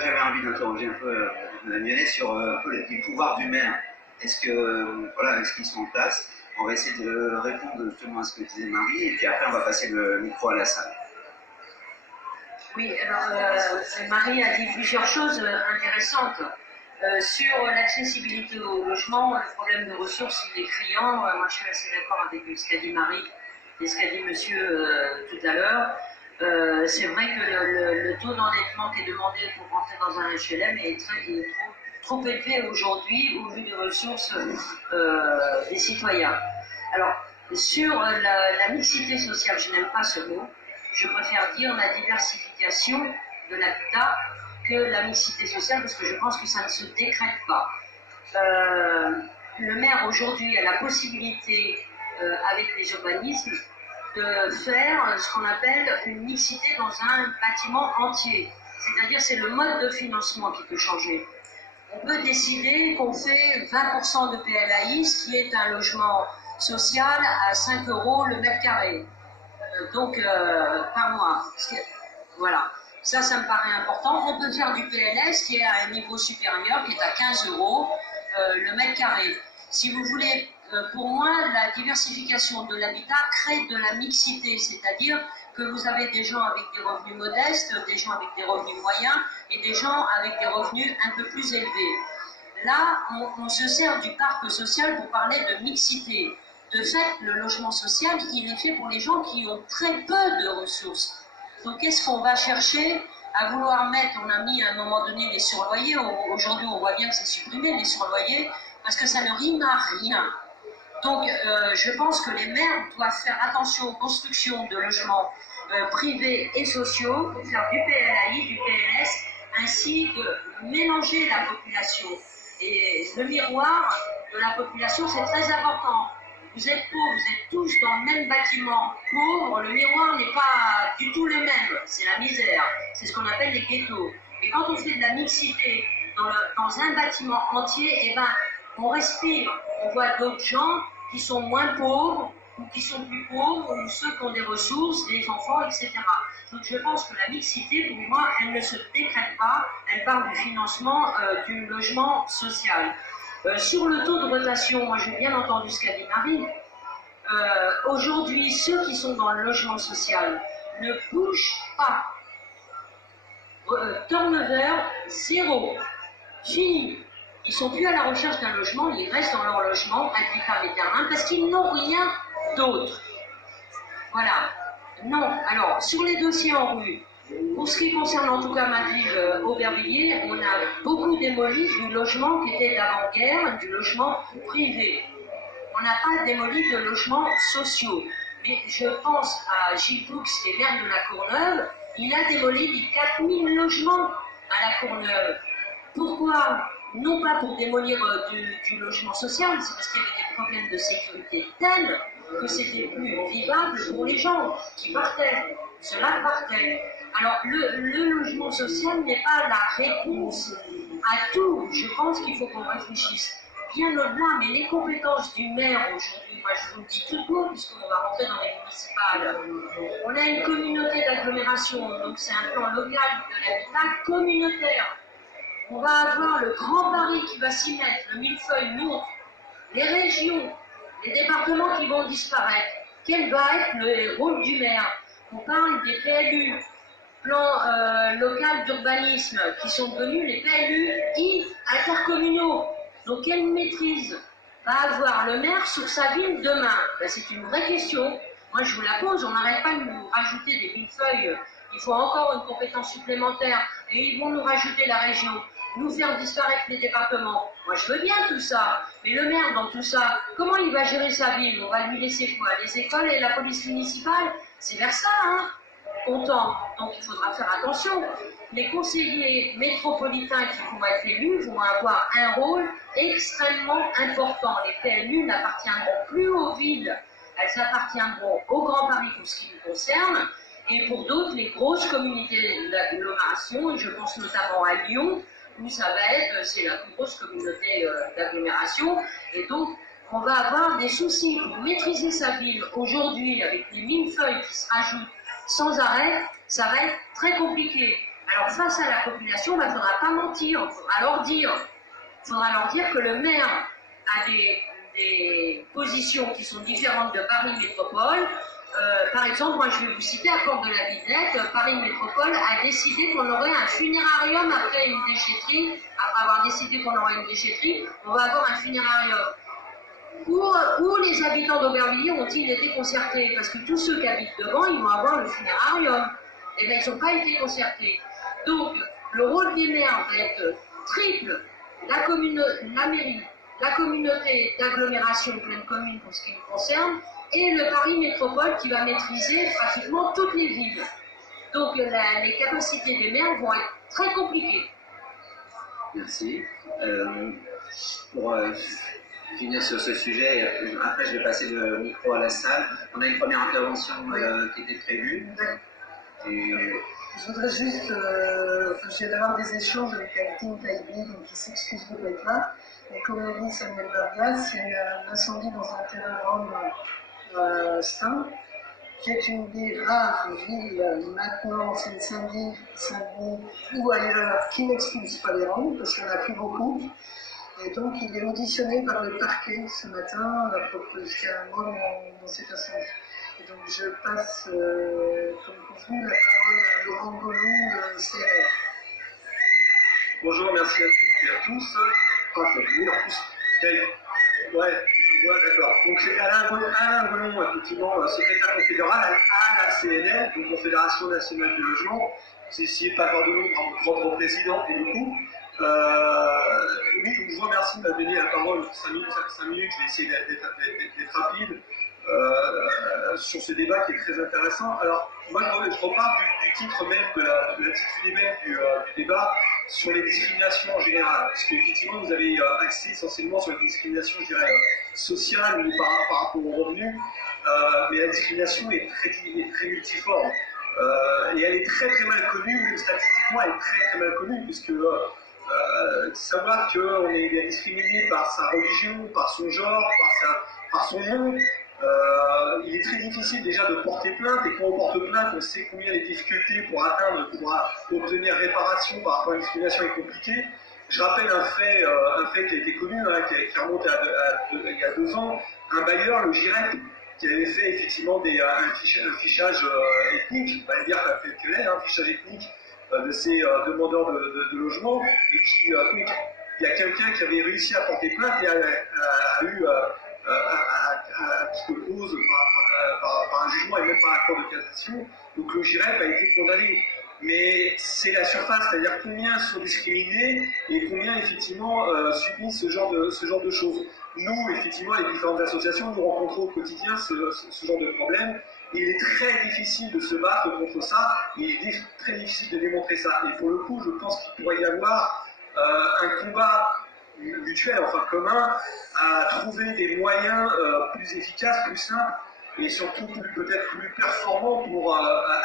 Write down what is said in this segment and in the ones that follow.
j'avais envie d'interroger un peu Mme Lyonnais sur un peu les pouvoirs du maire. Est-ce que, voilà, avec ce qu'ils sont en place, on va essayer de répondre justement à ce que disait Marie, et puis après on va passer le micro à la salle. Oui, alors Marie a dit plusieurs choses intéressantes. Sur l'accessibilité au logement, le problème de ressources, il est criant. Moi, je suis assez d'accord avec ce qu'a dit Marie et ce qu'a dit monsieur tout à l'heure. C'est vrai que le taux d'endettement qui est demandé pour rentrer dans un HLM est trop élevé aujourd'hui au vu des ressources des citoyens. Alors, sur la mixité sociale, je n'aime pas ce mot. Je préfère dire la diversification de l'habitat que la mixité sociale, parce que je pense que ça ne se décrète pas. Le maire aujourd'hui a la possibilité, avec les urbanismes, de faire ce qu'on appelle une mixité dans un bâtiment entier. C'est-à-dire c'est le mode de financement qui peut changer. On peut décider qu'on fait 20% de PLAI, ce qui est un logement social à 5 € le mètre carré. Donc par mois. Voilà. Ça me paraît important. On peut faire du PLS qui est à un niveau supérieur, qui est à 15 € le mètre carré. Si vous voulez, pour moi, la diversification de l'habitat crée de la mixité, c'est-à-dire que vous avez des gens avec des revenus modestes, des gens avec des revenus moyens et des gens avec des revenus un peu plus élevés. Là, on se sert du parc social pour parler de mixité. De fait, le logement social, il est fait pour les gens qui ont très peu de ressources. Donc, qu'est-ce qu'on va chercher à vouloir mettre? On a mis à un moment donné les surloyers. Aujourd'hui, on voit bien que c'est supprimé, les surloyers, parce que ça ne rime à rien. Donc, je pense que les maires doivent faire attention aux constructions de logements privés et sociaux pour faire du PLAI, du PLS, ainsi que mélanger la population. Et le miroir de la population, c'est très important. Vous êtes pauvres, vous êtes tous dans le même bâtiment pauvre, le miroir n'est pas du tout le même, c'est la misère, c'est ce qu'on appelle les ghettos. Et quand on fait de la mixité dans un bâtiment entier, eh ben, on respire, on voit d'autres gens qui sont moins pauvres, ou qui sont plus pauvres, ou ceux qui ont des ressources, des enfants, etc. Donc je pense que la mixité, pour moi, elle ne se décrète pas, elle parle du financement du logement social. Sur le taux de rotation, moi j'ai bien entendu ce qu'a dit Marie. Aujourd'hui, ceux qui sont dans le logement social ne bougent pas. Turnover, 0. Fini. Ils ne sont plus à la recherche d'un logement, ils restent dans leur logement, ad vitam aeternam, parce qu'ils n'ont rien d'autre. Voilà. Non. Alors, sur les dossiers en rue, pour ce qui concerne en tout cas ma ville, Aubervilliers, on a beaucoup démoli du logement qui était d'avant-guerre, du logement privé. On n'a pas démoli de logements sociaux. Mais je pense à Gilles Poux, qui est maire de la Courneuve, il a démoli les 4000 logements à la Courneuve. Pourquoi? Non pas pour démolir du logement social, c'est parce qu'il y avait des problèmes de sécurité tels que c'était plus vivable pour les gens qui partaient. Cela partait. Alors, le logement social n'est pas la réponse à tout. Je pense qu'il faut qu'on réfléchisse bien au-delà, mais les compétences du maire aujourd'hui, moi je vous le dis tout court, puisqu'on va rentrer dans les municipales, on a une communauté d'agglomération, donc c'est un plan local de l'habitat communautaire. On va avoir le Grand Paris qui va s'y mettre, le millefeuille monte, les régions, les départements qui vont disparaître. Quel va être le rôle du maire? On parle des PLU, plans local d'urbanisme, qui sont devenus les PLU intercommunaux. Donc quelle maîtrise va avoir le maire sur sa ville demain? Ben, c'est une vraie question. Moi je vous la pose, on n'arrête pas de nous rajouter des millefeuilles. Il faut encore une compétence supplémentaire. Et ils vont nous rajouter la région, nous faire disparaître les départements. Moi je veux bien tout ça. Mais le maire dans tout ça, comment il va gérer sa ville? On va lui laisser quoi? Les écoles et la police municipale? C'est vers ça, hein? Content. Donc il faudra faire attention. Les conseillers métropolitains qui vont être élus vont avoir un rôle extrêmement important. Les PLU n'appartiendront plus aux villes, elles appartiendront au Grand Paris pour ce qui nous concerne, et pour d'autres, les grosses communautés d'agglomération, et je pense notamment à Lyon, où ça va être, c'est la plus grosse communauté d'agglomération, et donc on va avoir des soucis pour maîtriser sa ville aujourd'hui avec les millefeuilles qui se rajoutent sans arrêt, ça va être très compliqué. Alors face à la population, il ne faudra pas mentir, il faudra leur dire. Il faudra leur dire que le maire a des positions qui sont différentes de Paris Métropole. Par exemple, moi je vais vous citer à Porte de la Villette, Paris Métropole a décidé qu'on aurait un funérarium après une déchetterie. Après avoir décidé qu'on aurait une déchetterie, on va avoir un funérarium. Où les habitants d'Aubervilliers ont-ils été concertés? Parce que tous ceux qui habitent devant, ils vont avoir le funérarium. Eh bien, ils n'ont pas été concertés. Donc, le rôle des maires va être triple. La mairie, la communauté d'agglomération pleine commune pour ce qui nous concerne, et le Paris Métropole qui va maîtriser pratiquement toutes les villes. Donc, les capacités des maires vont être très compliquées. Merci. Pour finir sur ce sujet, après je vais passer le micro à la salle. On a une première intervention qui était prévue. Je voudrais juste, je viens d'avoir des échanges avec Altine Taïbi, donc qui s'excuse de être là. Et comme l'a dit Samuel Vargas, il y a eu un incendie dans un terrain à Stein, qui est une des rares villes maintenant, Seine-Saint-Denis ou ailleurs, qui n'expulse pas les Roms, parce qu'il n'y en a plus beaucoup. Et donc il est auditionné par le parquet ce matin à propos qu'il y a un mort dans cet incendie. Et donc je passe, comme convenu, la parole à Laurent Gollou, CRR. Bonjour, merci à toutes et à tous. Ah, je vais venir tous. Ouais, je vois, d'accord. Donc c'est Alain Gollon, effectivement, secrétaire confédéral à la CNL, donc Confédération nationale du logement. C'est essayé de pas avoir de nom par mon propre président, et du coup. Oui, je vous remercie de m'avoir donné la parole 5 minutes. Je vais essayer d'être rapide sur ce débat qui est très intéressant. Alors, moi, je repars du titre même, de l'intitulé même du débat sur les discriminations en général. Parce qu'effectivement, vous avez axé essentiellement sur les discriminations, je dirais, sociales ou par rapport aux revenus. Mais la discrimination est très multiforme. Et elle est très très mal connue, même statistiquement, elle est très très mal connue, puisque savoir qu'on est discriminé par sa religion, par son genre, par son nom, il est très difficile déjà de porter plainte, et quand on porte plainte, on sait combien les difficultés pour obtenir réparation par rapport à une discrimination est compliquée. Je rappelle un fait qui a été connu, qui remonte il y a 2 ans, un bailleur, le GIREP, qui avait fait effectivement un fichage ethnique, on va dire tel que l'est, un fichage ethnique de ces demandeurs de logement, et qui, donc, il y a quelqu'un qui avait réussi à porter plainte et a eu petite cause par un jugement et même par un cours de cassation. Donc le GIREP a été condamné. Mais c'est la surface, c'est-à-dire combien sont discriminés et combien effectivement subissent ce genre de choses. Nous, effectivement, les différentes associations, nous rencontrons au quotidien ce genre de problème. Il est très difficile de se battre contre ça, et il est très difficile de démontrer ça. Et pour le coup, je pense qu'il pourrait y avoir un combat mutuel, enfin commun, à trouver des moyens plus efficaces, plus simples, et surtout peut-être plus performants pour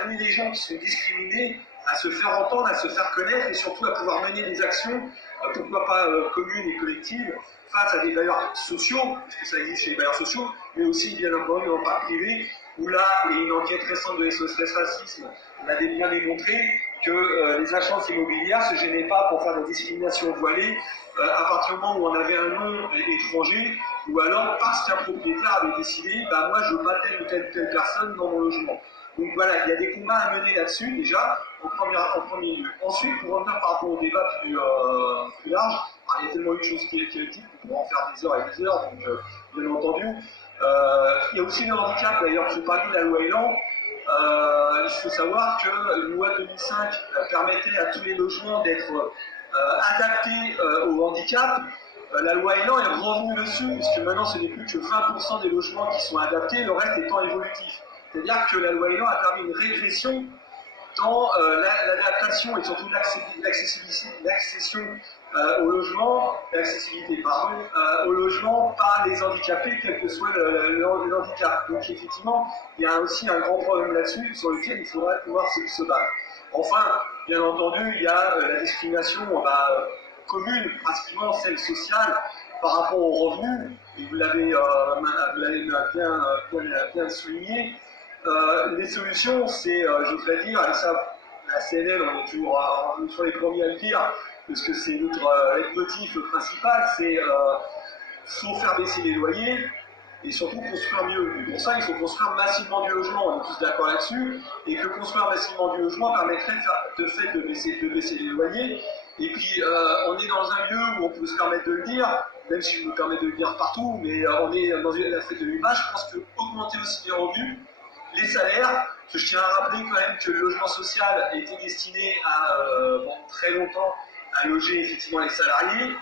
amener les gens qui sont discriminés à se faire entendre, à se faire connaître, et surtout à pouvoir mener des actions, pourquoi pas communes et collectives, face à des bailleurs sociaux, parce que ça existe chez les bailleurs sociaux, mais aussi bien entendu dans le parc privé, où là, et une enquête récente de SOS Racisme l'a bien démontré, que les agences immobilières ne se gênaient pas pour faire de la discrimination voilée à partir du moment où on avait un nom étranger, ou alors parce qu'un propriétaire avait décidé, bah moi je veux pas telle ou telle personne dans mon logement. Donc voilà, il y a des combats à mener là-dessus déjà, en premier lieu. Ensuite, pour revenir par rapport au débat plus large, il y a tellement de choses qui est dit qu'on pourra en faire des heures et des heures, donc bien entendu. Il y a aussi le handicap, d'ailleurs, je parlais de la loi Elan. Il faut savoir que la loi 2005 permettait à tous les logements d'être adaptés au handicap. La loi Elan est revenue dessus, puisque maintenant ce n'est plus que 20% des logements qui sont adaptés, le reste étant évolutif. C'est-à-dire que la loi Elan a permis une régression dans l'adaptation et surtout l'accession au logement, au logement par les handicapés, quel que soit le handicap. Donc effectivement, il y a aussi un grand problème là-dessus sur lequel il faudrait pouvoir se battre. Enfin, bien entendu, il y a la discrimination commune, principalement celle sociale, par rapport aux revenus, et vous l'avez bien souligné. Les solutions, c'est, je voudrais dire, et ça, la CNL, on est toujours les premiers à le dire, parce que c'est notre leitmotiv principal, c'est faut faire baisser les loyers et surtout construire mieux. Et pour ça, il faut construire massivement du logement, on est tous d'accord là-dessus, et que construire massivement du logement permettrait de baisser les loyers. Et puis, on est dans un lieu où on peut se permettre de le dire, même si je me permets de le dire partout, mais on est dans la fête de l'image. Je pense qu'augmenter aussi les revenus, les salaires, que je tiens à rappeler quand même que le logement social a été destiné à, très longtemps à loger effectivement les salariés.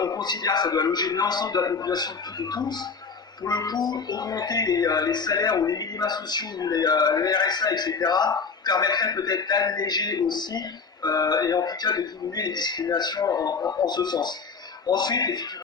On considère que ça doit loger l'ensemble de la population, toutes et tous. Pour le coup, augmenter les salaires ou les minima sociaux ou le RSA, etc., permettrait peut-être d'alléger aussi et en tout cas de diminuer les discriminations en ce sens. Ensuite, effectivement,